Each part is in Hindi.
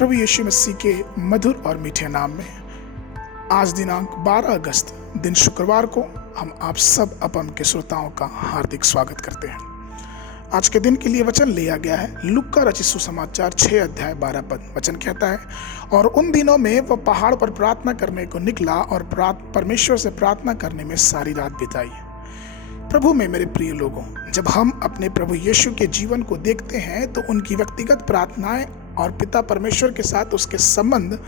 प्रभु यीशु मसीह के मधुर और मीठे नाम में आज दिनांक 12 अगस्त दिन शुक्रवार को हम आप सब अपम के श्रोताओं का हार्दिक स्वागत करते हैं। आज के दिन के लिए वचन लिया गया है लूका रचित सुसमाचार 6 अध्याय 12 पद। वचन कहता है, और उन दिनों में वह पहाड़ पर प्रार्थना करने को निकला और परमेश्वर से प्रार्थना करने में सारी रात बिताई। प्रभु में मेरे प्रिय लोगों, जब हम अपने प्रभु यीशु के जीवन को देखते हैं तो उनकी व्यक्तिगत प्रार्थनाएं और पिता परमेश्वर के साथ उसके संबंध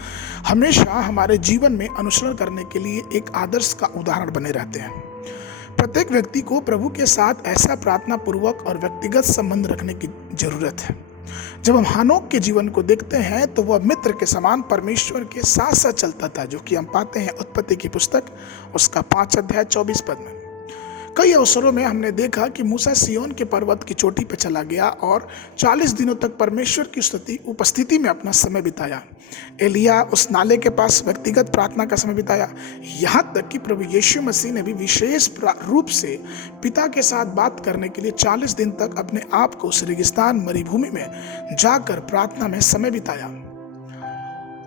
हमेशा हमारे जीवन में अनुसरण करने के लिए एक आदर्श का उदाहरण बने रहते हैं। प्रत्येक व्यक्ति को प्रभु के साथ ऐसा प्रार्थना पूर्वक और व्यक्तिगत संबंध रखने की जरूरत है। जब हम हानोक के जीवन को देखते हैं तो वह मित्र के समान परमेश्वर के साथ साथ चलता था, जो कि हम पाते हैं उत्पत्ति की पुस्तक उसका 5 अध्याय 24 पद में। कई अवसरों में हमने देखा कि मूसा सिय्योन के पर्वत की चोटी पर चला गया और 40 दिनों तक परमेश्वर की उपस्थिति में अपना समय बिताया। एलिया उस नाले के पास व्यक्तिगत प्रार्थना का समय बिताया। यहाँ तक कि प्रभु यीशु मसीह ने भी विशेष रूप से पिता के साथ बात करने के लिए 40 दिन तक अपने आप को उस रेगिस्तान मरुभूमि में जाकर प्रार्थना में समय बिताया।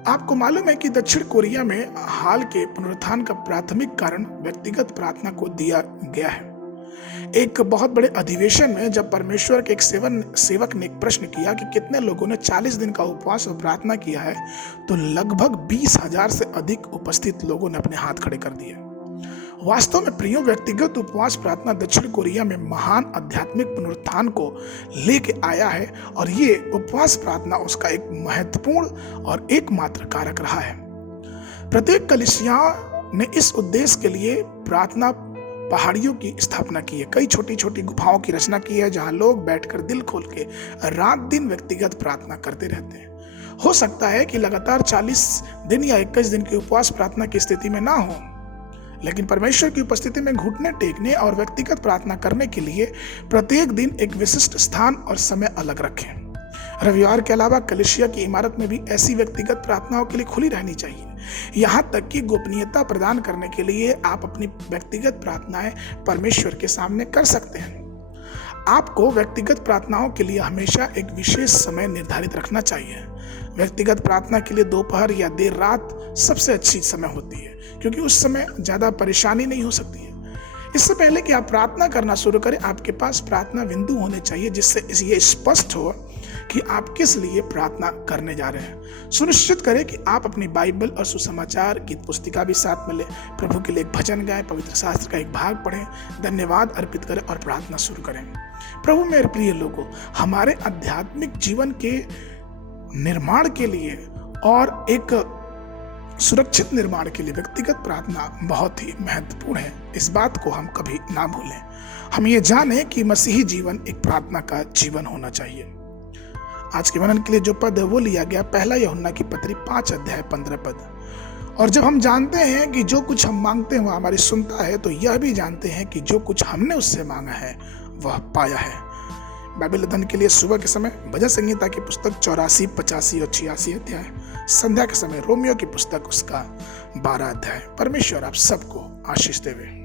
आपको मालूम है कि दक्षिण कोरिया में हाल के पुनरुत्थान का प्राथमिक कारण व्यक्तिगत प्रार्थना को दिया गया है। एक बहुत बड़े अधिवेशन में जब परमेश्वर के एक सेवक ने एक प्रश्न किया कि कितने लोगों ने 40 दिन का उपवास और प्रार्थना किया है, तो लगभग 20,000 से अधिक उपस्थित लोगों ने अपने हाथ खड़े कर दिए। वास्तव में प्रियो, व्यक्तिगत उपवास प्रार्थना दक्षिण कोरिया में महान आध्यात्मिक पुनरुत्थान को लेके आया है और ये उपवास प्रार्थना उसका एक महत्वपूर्ण और एकमात्र कारक रहा है। प्रत्येक कलीसिया ने इस उद्देश्य के लिए प्रार्थना पहाड़ियों की स्थापना की है। कई छोटी छोटी गुफाओं की रचना की है जहां लोग बैठकर दिल खोल के रात दिन व्यक्तिगत प्रार्थना करते रहते हैं। हो सकता है कि लगातार 40 दिन या 21 दिन की उपवास प्रार्थना की स्थिति में ना हो, लेकिन परमेश्वर की उपस्थिति में घुटने टेकने और व्यक्तिगत प्रार्थना करने के लिए प्रत्येक दिन एक विशिष्ट स्थान और समय अलग रखें। रविवार के अलावा कलीसिया की इमारत में भी ऐसी व्यक्तिगत प्रार्थनाओं के लिए खुली रहनी चाहिए। यहाँ तक कि गोपनीयता प्रदान करने के लिए आप अपनी व्यक्तिगत प्रार्थनाएं परमेश्वर के सामने कर सकते हैं। आपको व्यक्तिगत प्रार्थनाओं के लिए हमेशा एक विशेष समय निर्धारित रखना चाहिए। व्यक्तिगत प्रार्थना के लिए दोपहर या देर रात सबसे अच्छी समय होती है, क्योंकि उस समय ज्यादा परेशानी नहीं हो सकती है। इससे पहले कि आप प्रार्थना करना शुरू करें, आपके पास प्रार्थना बिंदु होने चाहिए जिससे ये स्पष्ट हो कि आप किस लिए प्रार्थना करने जा रहे हैं। सुनिश्चित करें कि आप अपनी बाइबल और सुसमाचार की पुस्तिका भी साथ में लें, प्रभु के लिए एक भजन गाएं, पवित्र शास्त्र का एक भाग पढ़ें, धन्यवाद अर्पित करें और प्रार्थना शुरू करें। प्रभु मेरे प्रिय लोगों, हमारे आध्यात्मिक जीवन के निर्माण के लिए और एक सुरक्षित निर्माण के लिए व्यक्तिगत प्रार्थना बहुत ही महत्वपूर्ण है। इस बात को हम कभी ना भूलें। हम ये जानें कि मसीही जीवन एक प्रार्थना का जीवन होना चाहिए। आज के वर्णन के लिए जो पद है वो लिया गया पहला यूहन्ना की पत्री 5 अध्याय 15 पद। और जब हम जानते हैं कि जो कुछ हम मांगते हैं वह हमारी सुनता है, तो यह भी जानते हैं कि जो कुछ हमने उससे मांगा है वह पाया है। बाइबल अध्ययन के लिए सुबह के समय भजन संहिता की पुस्तक 84, 85 और 86 अध्याय, संध्या के समय रोमियो की पुस्तक उसका 12 अध्याय। परमेश्वर आप सबको आशीष देवे।